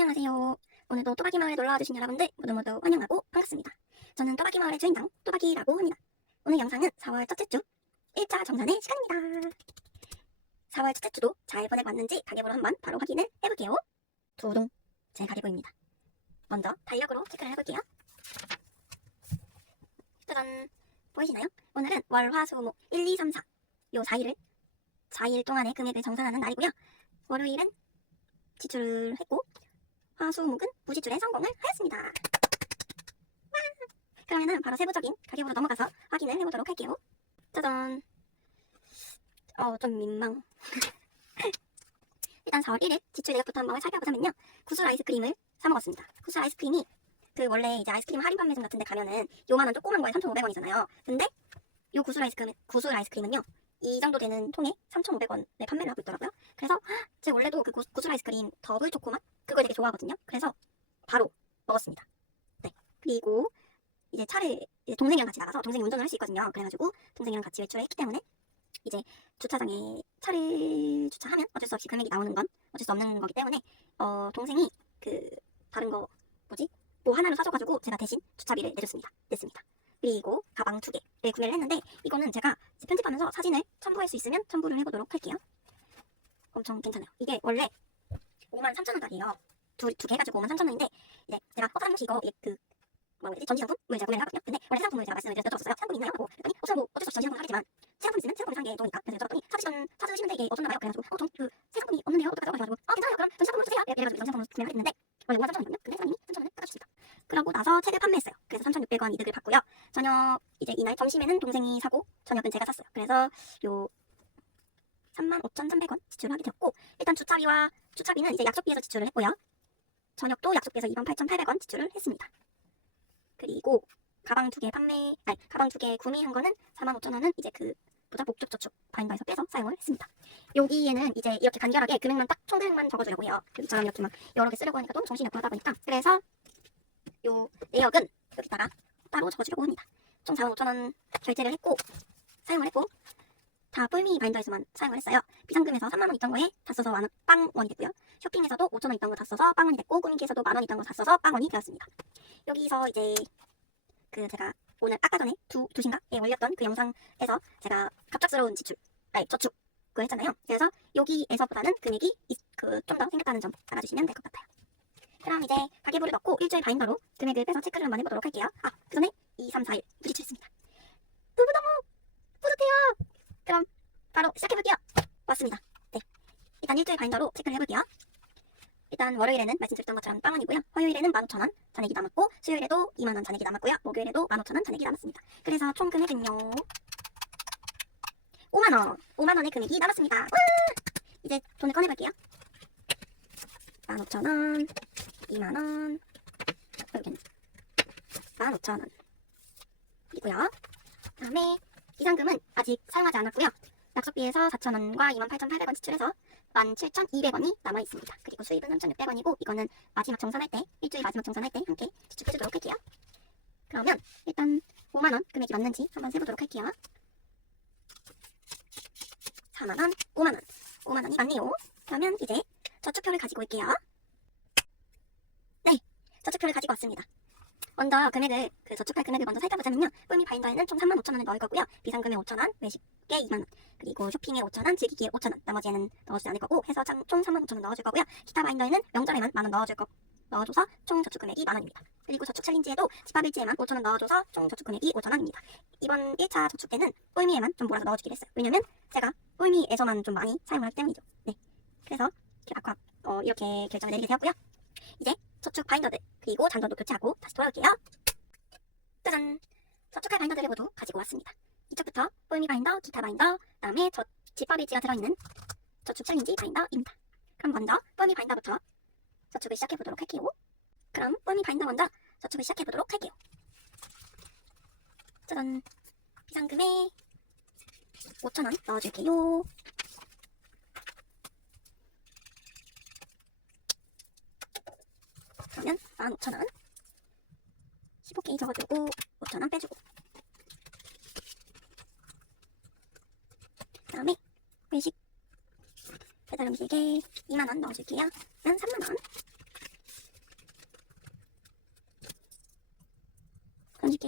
안녕하세요. 오늘도 또박이 마을에 놀러와 주신 여러분들 모두 환영하고 반갑습니다. 저는 또박이 마을의 주인장 또박이라고 합니다. 오늘 영상은 4월 첫째 주 1차 정산의 시간입니다. 4월 첫째 주도 잘 보내고 왔는지 가계부로 한번 바로 확인을 해볼게요. 두둥, 제 가계부입니다. 먼저 달력으로 체크를 해볼게요. 짜잔, 보이시나요? 오늘은 월, 화, 수, 목 1, 2, 3, 4 요 4일 동안의 금액을 정산하는 날이고요. 월요일은 지출을 했고 화수목은 무지출에 성공을 하였습니다. 와! 그러면은 바로 세부적인 가계부로 넘어가서 확인을 해보도록 할게요. 짜잔. 좀 민망. 일단 4월 1일 지출 내역부터 한번 살펴보자면요. 구슬 아이스크림을 사 먹었습니다. 구슬 아이스크림이 원래 이제 아이스크림 할인 판매점 같은 데 가면은 요만한 조그만 거에 3,500원이잖아요. 근데 요 구슬 아이스크림은요. 이 정도 되는 통에 3,500원에 판매를 하고 있더라고요. 그래서 제가 원래도 그 구슬 아이스크림 더블 초코맛 그걸 되게 좋아하거든요. 그래서 바로 먹었습니다. 네. 그리고 이제 동생이랑 같이 나가서 동생이 운전을 할 수 있거든요. 그래가지고 동생이랑 같이 외출을 했기 때문에 이제 주차장에 차를 주차하면 어쩔 수 없이 금액이 나오는 건 어쩔 수 없는 거기 때문에 동생이 다른 거 뭐 하나를 사줘가지고 제가 대신 주차비를 냈습니다. 그리고 가방 2개를 구매를 했는데 이거는 제가 편집하면서 사진을 첨부할 수 있으면 첨부를 해보도록 할게요. 엄청 괜찮아요. 이게 원래 53,000원짜리예요. 두 개 해가지고 53,000원인데 이제 제가 다른 곳이 이거 전지상품을 제가 구매를 하거든요. 근데 원래 해상품을 제가 여쭤봤어요. 상품 있나요? 하고 그랬더니 어쩔 수 없이 전지상품을 하겠지만 세상품 있으면 세상품을 산 게 좋으니까 그래서 여쭤봤더니 찾으시는데 이게 어쩌나 봐요. 그래가지고 새 상품이 없는데요? 어떡하죠? 그래가지고 괜찮아요. 그럼 전지상품을 주세요. 이래가지고 전지상품을 구매를 했는데 원래 53,000원이거든요. 근데 사장님이 3,000원을 깎아주셨습니다. 그러고 나서 책을 판매했어요. 그래서 3,600원 이득을 봤고요. 저녁 이제 이날 점심에는 동생이 사고 저녁은 제가 샀어요. 그래서 요 35,300원 지출을 하게 되었고 일단 주차비는 이제 약속비에서 지출을 했고요. 저녁도 약속비에서 28,800원 지출을 했습니다. 그리고 가방 2개 구매한 거는 45,000원은 이제 목적저축 바인더에서 빼서 사용을 했습니다. 여기에는 이제 이렇게 간결하게 금액만 총 금액만 적어주려고요. 여기처럼 이렇게 막 여러 개 쓰려고 하니까 좀 정신이 없고 하다 보니까 그래서 요 내역은 여기다가 따로 적어주려고 합니다. 총 45,000원 결제를 했고 사용을 했고 다 뿔미 바인더에서만 사용을 했어요. 비상금에서 30,000원 있던 거에 다 써서 빵원이 됐고요. 쇼핑에서도 5,000원 있던 거 다 써서 빵원이 됐고 꾸미기에서도 10,000원 있던 거 다 써서 빵원이 되었습니다. 여기서 이제 제가 오늘 아까 전에 2시인가에 올렸던 그 영상에서 제가 갑작스러운 저축 그거 했잖아요. 그래서 여기에서보다는 금액이 좀 더 생겼다는 점 알아주시면 될 것 같아요. 그럼 이제 가계부를 넣고 일주일 바인더로 금액을 빼서 체크를 한번 해보도록 할게요. 그 전에 2, 3, 4일 무지출했습니다. 너무너무 뿌듯해요. 그럼 바로 시작해볼게요. 왔습니다. 네, 일단 일주일 바인더로 체크를 해볼게요. 일단 월요일에는 말씀드렸던 것처럼 빵원이고요. 화요일에는 15,000원 잔액이 남았고 수요일에도 20,000원 잔액이 남았고요. 목요일에도 15,000원 잔액이 남았습니다. 그래서 총 금액은요 5만원의 금액이 남았습니다. 와! 이제 돈을 꺼내볼게요. 15,000원 2만원 여기는 15,000원 이고요. 다음에 비상금은 아직 사용하지 않았고요. 약속비에서 4,000원과 28,800원 지출해서 17,200원이 남아있습니다. 그리고 수입은 3,600원이고 이거는 일주일 마지막 정산할 때 함께 지출해주도록 할게요. 그러면 일단 5만원 금액이 맞는지 한번 세보도록 할게요. 4만원, 5만원 5만원이 맞네요. 그러면 이제 저축표를 가지고 올게요. 네, 저축표를 가지고 왔습니다. 먼저 저축할 금액을 먼저 살펴보자면요. 뿔미 바인더에는 총 35,000원을 넣을 거고요. 비상금에 5,000원, 외식에 2만원, 그리고 쇼핑에 5,000원, 즐기기에 5,000원, 나머지에는 넣어주지 않을 거고 해서 총 35,000원 넣어줄 거고요. 기타 바인더에는 명절에만 10,000원 넣어줘서 총 저축 금액이 10,000원입니다. 그리고 저축 챌린지에도 집합일지에만 5,000원 넣어줘서 총 저축 금액이 5,000원입니다. 이번 1차 저축 때는 뿔미에만 좀 몰아서 넣어주기로 했어요. 왜냐면 제가 뿔미에서만 좀 많이 사용을 하기 때문이죠. 네, 그래서 이렇게 결정을 내리게 되었고요. 이제 저축 바인더들 그리고 잔돈도 교체하고 다시 돌아올게요. 짜잔! 저축할 바인더들을 모두 가지고 왔습니다. 이쪽부터 뿔미 바인더, 기타 바인더, 그다음에 집합일지가 들어있는 저축 챌린지 바인더입니다. 그럼 먼저 뿔미 바인더부터 저축을 시작해보도록 할게요. 그럼 뿔미 바인더 먼저 저축을 시작해보도록 할게요. 짜잔! 비상금에 5,000원 넣어줄게요. 그러면 15,000원 15개 적어주고 5,000원 빼주고 그 다음에 외식 배달 음식에 2만원 넣어줄게요. 그러면 3만원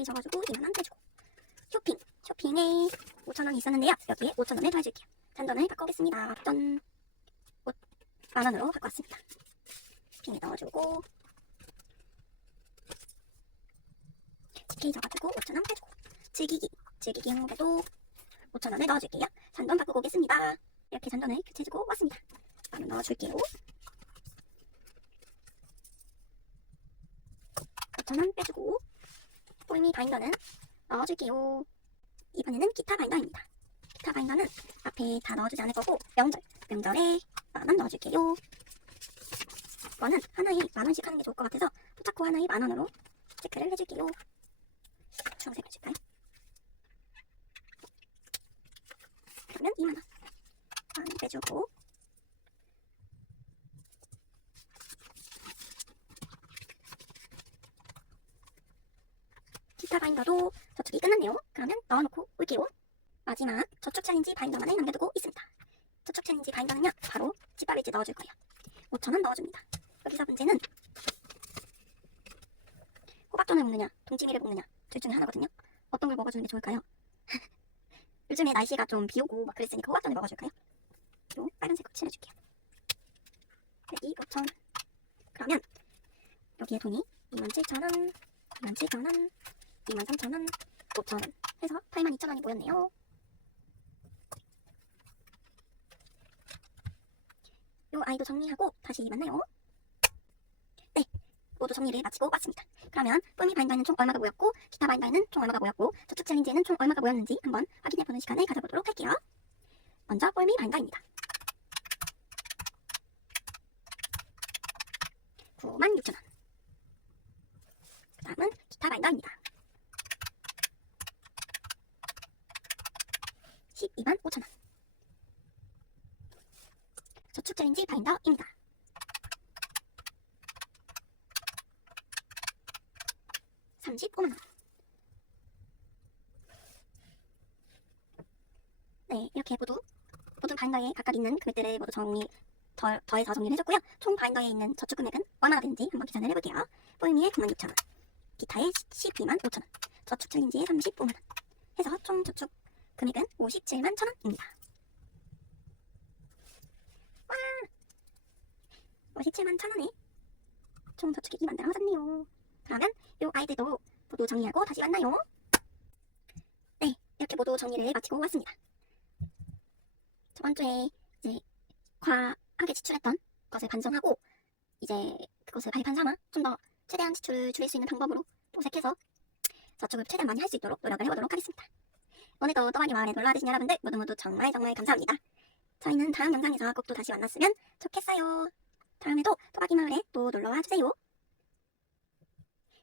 이렇게 적어주고 2만원 빼주고 쇼핑에 5,000원이 있었는데요. 여기에 5,000원을 더해줄게요. 잔돈을 바꿔오겠습니다. 짠! 10,000원으로 바꿔왔습니다. 쇼핑에 넣어주고 GK 적어주고 5,000원 빼주고 즐기기 항목에도 5,000원을 넣어줄게요. 잔돈 바꾸고 오겠습니다. 이렇게 잔돈을 교체해주고 왔습니다. 만원 넣어줄게요. 5,000원 빼주고 폴미 바인더는 넣어줄게요. 이번에는 기타 바인더입니다. 기타 바인더는 앞에 다 넣어주지 않을 거고 명절에 만원 넣어줄게요. 이거는 하나에 만원씩 하는 게 좋을 것 같아서 포차코 하나에 만원으로 체크를 해줄게요. 주황색을 줄까요? 그러면 2만원 빼주고 기타 바인더도 저축이 끝났네요. 그러면 넣어놓고 올게요. 마지막 저축 챌린지 바인더만을 남겨두고 있습니다. 저축 챌린지 바인더는요, 바로 집밥일지 넣어줄 거예요. 5,000원 넣어줍니다. 여기서 문제는 호박전을 먹느냐 동치미를 먹느냐 둘 중에 하나거든요. 어떤 걸 먹어주는 게 좋을까요? 요즘에 날씨가 좀 비오고 막 그랬으니까 호박전을 먹어줄까요? 요 빨간색으로 칠해줄게요. 여기 5,000원. 그러면 여기에 돈이 27,000원, 27,000원, 23,000원, 5,000원 해서 82,000원이 모였네요. 요 아이도 정리하고 다시 만나요. 네, 모두 정리를 마치고 왔습니다. 그러면 폴미 바인더에는 총 얼마가 모였고 기타 바인더에는 총 얼마가 모였고 저축 챌린지에는 총 얼마가 모였는지 한번 확인해보는 시간을 가져보도록 할게요. 먼저 폴미 바인더입니다. 96,000원. 그 다음은 기타 바인더입니다. 125,000원. 저축 챌린지 바인더입니다. 35만원. 네, 이렇게 모든 바인더에 각각 있는 금액들을 모두 더해서 정리를 해줬고요. 총 바인더에 있는 저축 금액은 얼마나 되는지 한번 계산을 해볼게요. 폴미에 96,000원, 기타에 125,000원, 저축 챌린지에 35만원 해서 총 저축 금액은 571,000원입니다. 와! 571,000원에 총 저축액이 만들어졌네요. 그러면 요 아이들도 모두 정리하고 다시 만나요. 네, 이렇게 모두 정리를 마치고 왔습니다. 저번주에 이제 과하게 지출했던 것을 반성하고 이제 그것을 발판 삼아 좀 더 최대한 지출을 줄일 수 있는 방법으로 도색해서 저축을 최대한 많이 할 수 있도록 노력을 해보도록 하겠습니다. 오늘도 또박이 마을에 놀러와주신 여러분들 모두 정말 감사합니다. 저희는 다음 영상에서 꼭 또 다시 만났으면 좋겠어요. 다음에도 또박이 마을에 또 놀러와주세요.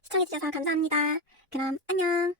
시청해주셔서 감사합니다. 그럼 안녕.